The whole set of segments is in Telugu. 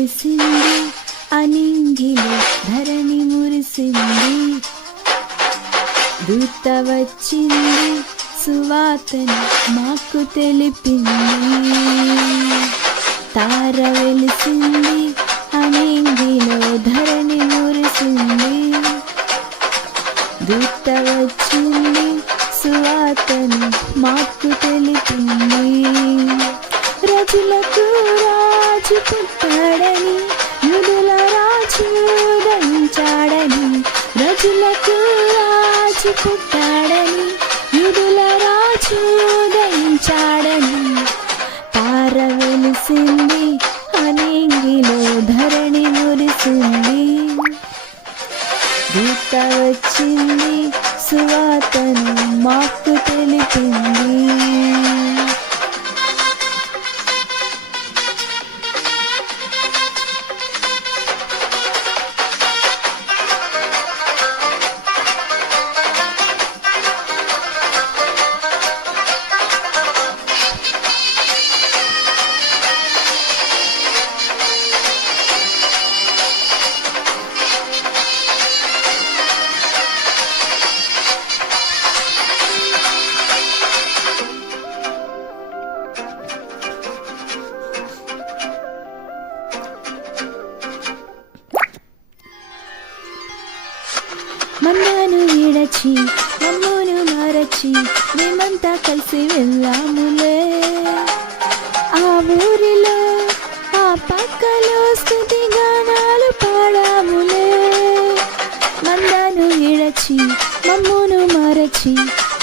వెలిసింది అనింగిలో ధరణి మురిసింది. దూత వచ్చింది సువార్తను మాకు తెలిపింది. తార వెలిసింది అనింగిలో ధరణి మురిసింది. దూత వచ్చింది సువార్తను మాకు తెలిపింది. రాజులకు రాజు పుట్టాడని యూదుల రాజు ఉదయించాడని. రాజులకు రాజు పుట్టాడని యూదుల రాజు ఉదయించాడని. తార వెలిసింది అనింగిలో ధరణి మురిసింది. దూత వచ్చింది సువార్తను మాకు తెలిపింది. మన్నాను విడచి మమ్మును మరచి మేమంతా కలిసి వెళ్ళాములే. ఆ ఊరిలో ఆ పక్కలో స్తుతి గానాలు పాడాములే. మన్నాను విడచి మమ్మును మరచి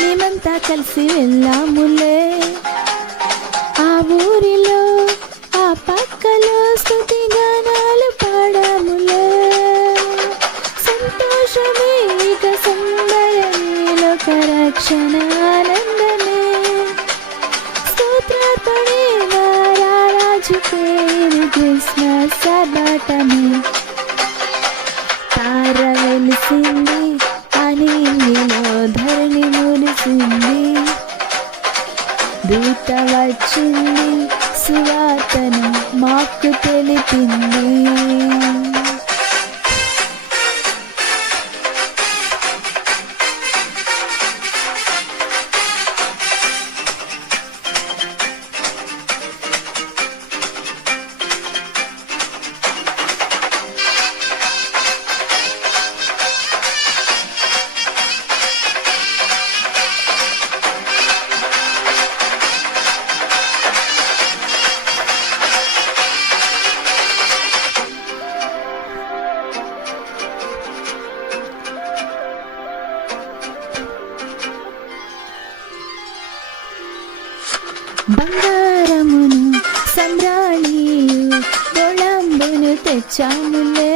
మేమంతా కలిసి వెళ్ళాములే. ఆ ఊరిలో ఆ పక్కలో స్తుతి గానాలు పాడాములే. సంతోషమే ఇక సంబరమే లోకరక్షణ ఆనందమే. స్తోత్రార్పణే రారాజు పేరు క్రిస్మస్ ఆర్భాటమే. తార వెలిసింది అనింగిలో ధరణి మురిసింది. దూత వచ్చింది సువార్తను మాకు తెలిపింది. బంగారమును సంబ్రాణియు గొళంబును తెచ్చాములే.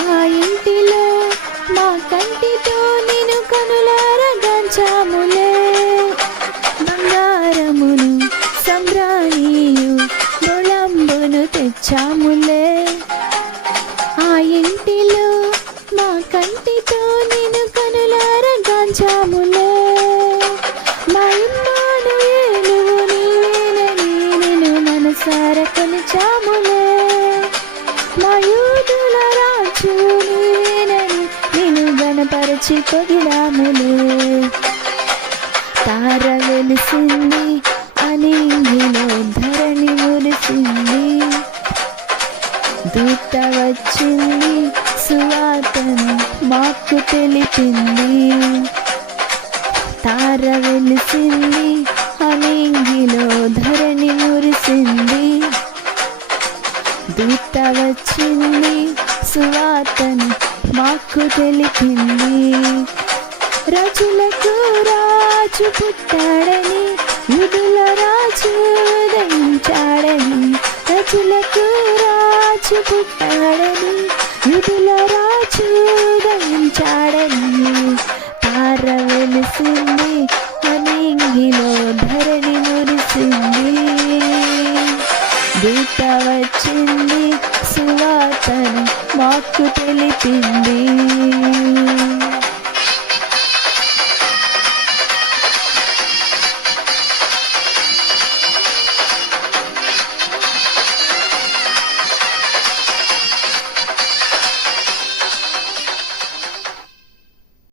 ఆ ఇంటిలో మా కంటితో నిన్ను కనులారగాంచాములే. బంగారమును సంబ్రాణియు గొళంబును తెచ్చాములే. ఆ ఇంటిలో మా కంటితో నిన్ను కనులారగాంచాములే. మా కొలిచాములే. మా యూదుల రాజు నీవేనని నిన్ను గణపరచి పొగిడాములే. తార వెలిసింది అనింగిలో ధరణి మురిసింది. దూత వచ్చింది సువార్తను మాకు తెలిపింది. తార వెలిసింది అనింగిలో ధరణి మురిసింది. దూత వచ్చింది సువార్తను మాకు తెలిపింది. రాజులకు రాజు పుట్టాడని యూదుల రాజు ఉదయించాడని. రాజులకు రాజు పుట్టాడని యూదుల రాజు ఉదయించాడని. తార వెలిసింది అనింగిలో ధరణి మురిసింది. దూత వచ్చింది సువార్తను మాకు తెలిపింది.